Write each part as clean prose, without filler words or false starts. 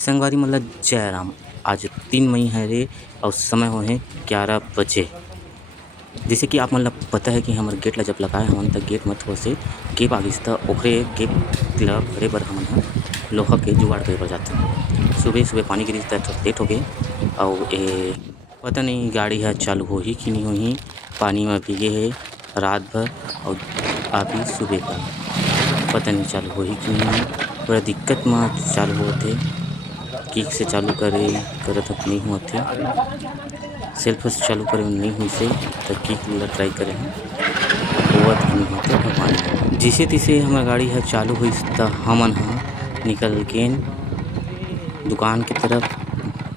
संगवारी मतलब जयराम। आज 3 मई है रे और समय हो है 11 बजे। जैसे कि आप मतलब पता है कि हमर गेट ला जब लगाए हमन त गेट म थोड़ा से गेप आ गिस त ओखरे गेप ला भरे बर हमन ह लोहा के जुगाड़ करे बर जाथन। सुबह-सुबह पानी गिरिस त थोड़ा लेट होगे अउ पता नहीं गाड़ी ह चालू होही कि नहीं होही। पानी म भीगे हे रात भर अउ अभी सुबह कर पता नहीं चालू होही कि नहीं होही। थोड़ा दिक्कत म चालू होवत हे। किक से चालू करे करत हन नहीं होवत हे। सेल्फ से चालू करे म नहीं होइस हे त किक ल ट्राई करे हन होवत कि नहीं होवत हे भगवान जाने। जइसे-तइसे हमर गाड़ी ह चालू होइस त हमन ह निकल गेन दुकान के तरफ,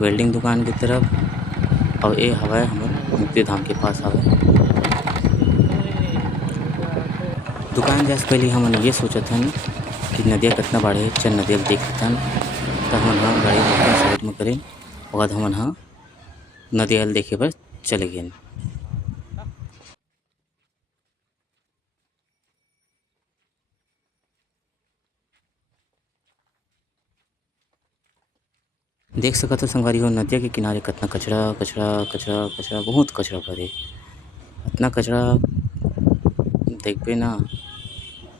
वेल्डिंग दुकान के तरफ अउ ए हवय हमर मुक्ति धाम के पास हवय। दुकान जाए से पहले हमन ये सोचत हन कि नदिया कतना बाड़हे हे चल नदिया ल देख लेथन। त हमन ह गाड़ी ल रोकेन साइड म करेन ओकर बाद हमन ह नदिया ल देखे बर चले गेन। देख सकत हो संगवारी हो नदिया के किनारे कतना कचरा बहुत कचरा भरे हे। अतना कचरा देखबे न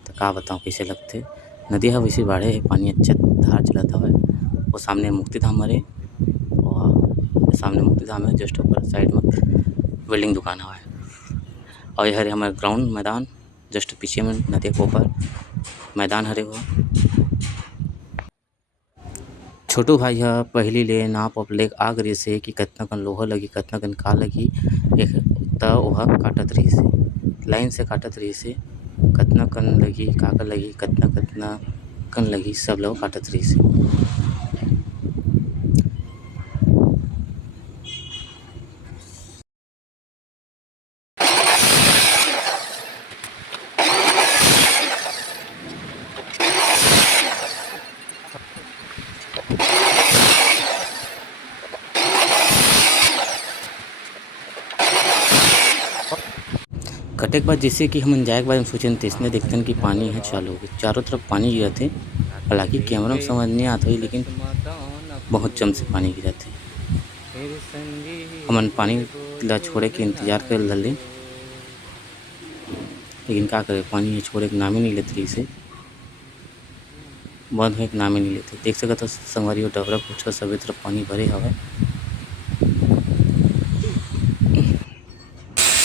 त का बताओ कइसे लगथे। नदिया ह वइसे बाड़हे हे पानी अच्छा धार चलत हवय। ओ सामने मुक्ति धाम हरे और सामने मुक्ति धाम हे जस्ट ओकर साइड म वेल्डिंग दुकान हवय। और ए हरे हमर ग्राउंड मैदान जस्ट पीछे म नदिया के ओ पार मैदान हरे ओ। छोटू भाई ह पहिली ले नाप वाप लेके आ गिरिस हे कि कतना कन लोहा लगही कतना कन का लगही त ओहा काटत रहिस हे। लाइन से काटत रहिस हे कतना कन लगही का का लगही कतना कन लगही सब ल ओ काटत रहिस हे। कटे के बाद जैसे कि हमन जाए के बाद हम सोचन तइसने देखथन कि पानी ह चालू होगे चारों तरफ पानी गिरत हे। हालांकि कैमरा में समझ नहीं आत होही लेकिन बहुत जम से पानी गिरत हे। हमन पानी ला छोड़े के इंतजार करे ल धर ले लेकिन का करे पानी ह छोड़े के नामे नहीं लेत रहिस हे। बंद होए के नामे नहीं लेत हे। देख सकत हो संगवारी हो डबरा कोठा सबे तरफ पानी भरे हवय।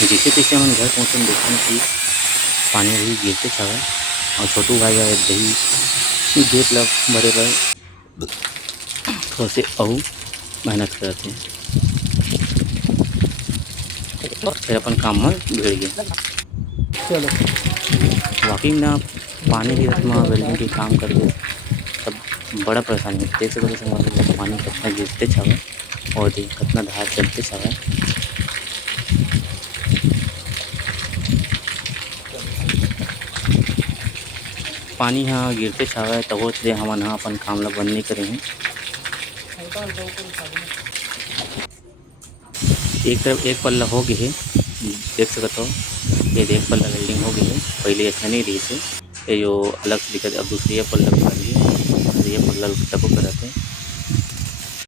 जइसे-तइसे हमन घर पहुँचन देखथन कि पानी अभी गिरतेच हवय और छोटू भाई ह दही गेट ला भरे बर थोड़ा से अउ मेहनत करत हे। फिर अपन काम म भिड़ गे। वाकई में पानी गिरत म वेल्डिंग के काम करबे तब बड़ा परेशानी होथे। देख सकत हो संगवारी हो पानी कतना गिरतेच हवय और देख कतना धार चलतेच हवय। पानी ह गिरतेच हवय तभो ले हमन ह अपन काम ल बंद नहीं करे हन। एक तरफ एक पल्ला हो गे हे देख सकत हो ये एक पल्ला वेल्डिंग हो गे हे। पहिले अइसने नहीं रहिस हे ये जो अलग से दिखत हे अब दूसरी पल्ला भी लगे हे। ये पल्ला तको करत हे।